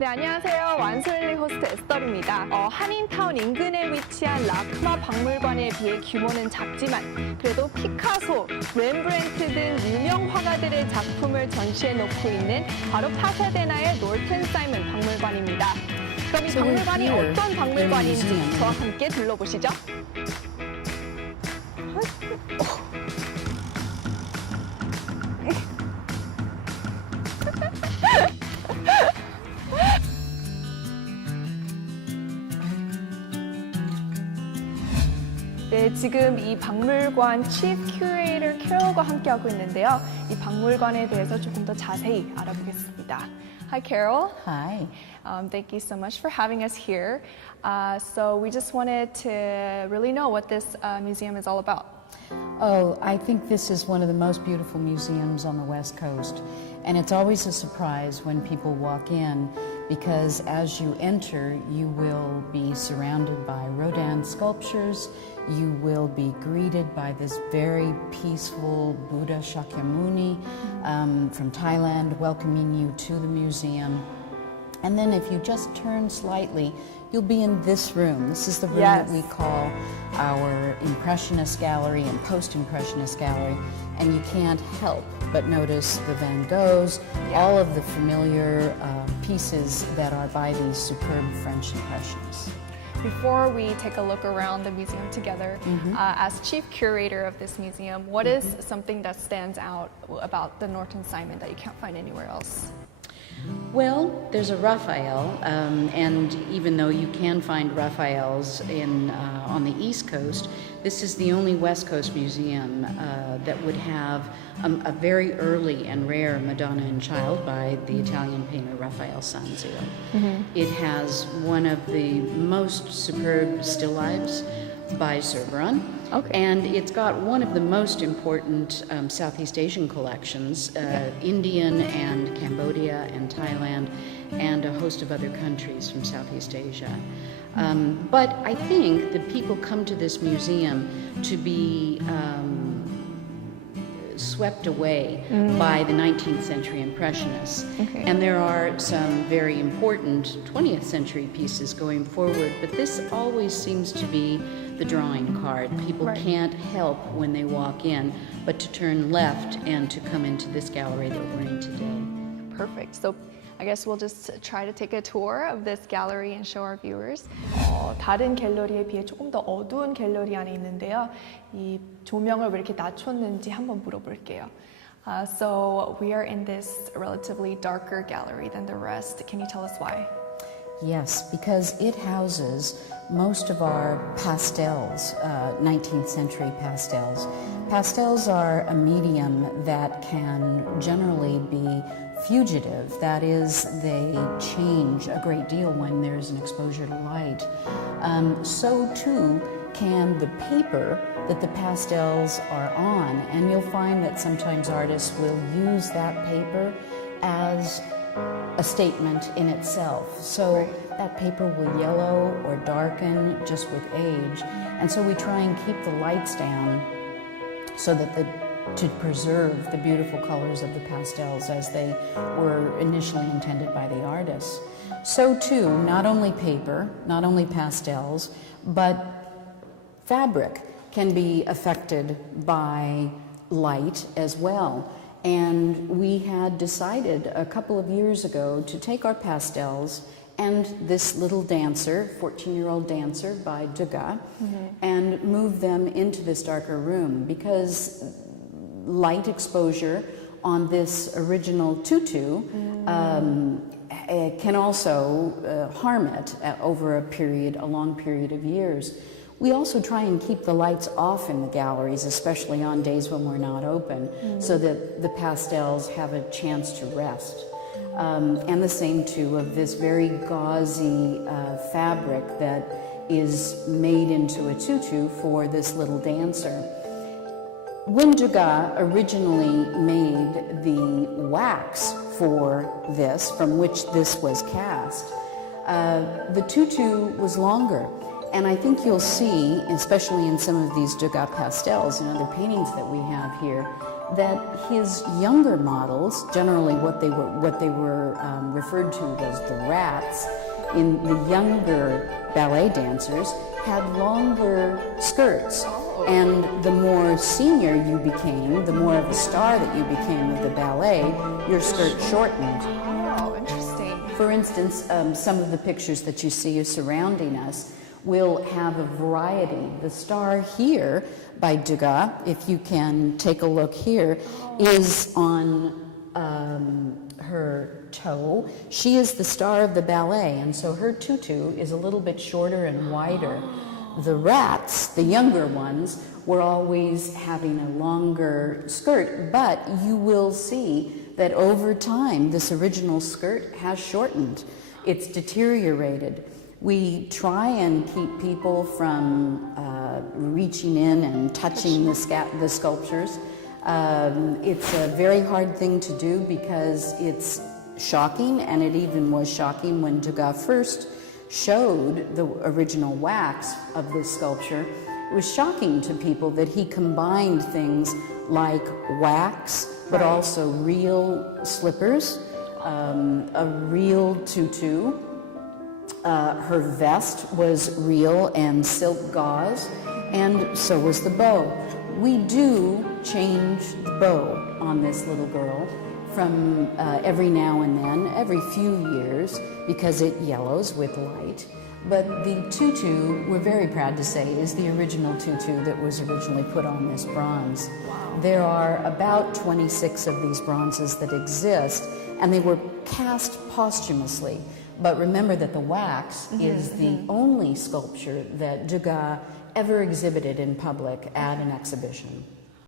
네, 안녕하세요. 완소일리 호스트 에스더입니다. 한인타운 인근에 위치한 라크마 박물관에 비해 규모는 작지만 그래도 피카소, 렘브란트 등 유명 화가들의 작품을 전시해 놓고 있는 바로 파사데나의 노튼 사이먼 박물관입니다. 그럼 이 박물관이 어떤 박물관인지 저와 함께 둘러보시죠. 네, 지금 이 박물관 Chief Curator Carol과 함께하고 있는데요. 이 박물관에 대해서 조금 더 자세히 알아보겠습니다. Hi, Carol. Hi. Thank you so much for having us here. So we just wanted to really know what this museum is all about. Oh, I think this is one of the most beautiful museums on the West Coast. And it's always a surprise when people walk in because as you enter, you will be surrounded by Rodin sculptures. You will be greeted by this very peaceful Buddha Shakyamuni from Thailand welcoming you to the museum. And then if you just turn slightly, you'll be in this room. This is the room that we call our Impressionist Gallery and Post-Impressionist Gallery. And you can't help but notice the Van Goghs, all of the familiar pieces that are by these superb French Impressionists. Before we take a look around the museum together, as chief curator of this museum, what is something that stands out about the Norton Simon that you can't find anywhere else? Well, there's a Raphael, and even though you can find Raphaels on the East Coast, this is the only West Coast museum that would have a very early and rare Madonna and Child by the Italian painter Raphael Sanzio. It has one of the most superb still lifes by Zurbaran. And it's got one of the most important Southeast Asian collections, Indian and Cambodia and Thailand, and a host of other countries from Southeast Asia. But I think that people come to this museum to be swept away by the 19th century Impressionists. And there are some very important 20th century pieces going forward, but this always seems to be the drawing card. People can't help when they walk in but to turn left and to come into this gallery that we're in today. Perfect. So I guess we'll just try to take a tour of this gallery and show our viewers. 다른 갤러리에 비해 조금 더 어두운 갤러리 안에 있는데요. 이 조명을 왜 이렇게 낮췄는지 한번 물어볼게요. So we are in this relatively darker gallery than the rest. Can you tell us why? Yes, because it houses most of our pastels, 19th century pastels. Pastels are a medium that can generally be fugitive. That is, they change a great deal when there's an exposure to light. So too can the paper that the pastels are on, and you'll find that sometimes artists will use that paper as a statement in itself. So that paper will yellow or darken just with age. And so we try and keep the lights down so that to preserve the beautiful colors of the pastels as they were initially intended by the artists. So too, not only paper, not only pastels, but fabric can be affected by light as well. And we had decided a couple of years ago to take our pastels and this little dancer, 14-year-old dancer by Degas, and move them into this darker room because light exposure on this original tutu can also harm it over a long period of years. We also try and keep the lights off in the galleries, especially on days when we're not open, so that the pastels have a chance to rest. And the same too of this very gauzy fabric that is made into a tutu for this little dancer. When Degas originally made the wax for this, from which this was cast, the tutu was longer. And I think you'll see, especially in some of these Degas pastels and other paintings that we have here, that his younger models, generally what they were referred to as the rats, in the younger ballet dancers, had longer skirts. And the more senior you became, the more of a star that you became of the ballet, your skirt shortened. Oh, interesting. For instance, some of the pictures that you see surrounding us will have a variety. The star here by Degas, if you can take a look here, is on her toe. She is the star of the ballet, and so her tutu is a little bit shorter and wider. The rats, the younger ones, were always having a longer skirt, but you will see that over time this original skirt has shortened. It's deteriorated. We try and keep people from reaching in and touching the sculptures. It's a very hard thing to do because it's shocking, and it even was shocking when Degas first showed the original wax of this sculpture. It was shocking to people that he combined things like wax, but also real slippers, a real tutu. Her vest was real and silk gauze, and so was the bow. We do change the bow on this little girl from every now and then, every few years, because it yellows with light. But the tutu, we're very proud to say, is the original tutu that was originally put on this bronze. Wow. There are about 26 of these bronzes that exist, and they were cast posthumously. But remember that the wax is the only sculpture that Degas ever exhibited in public at an exhibition.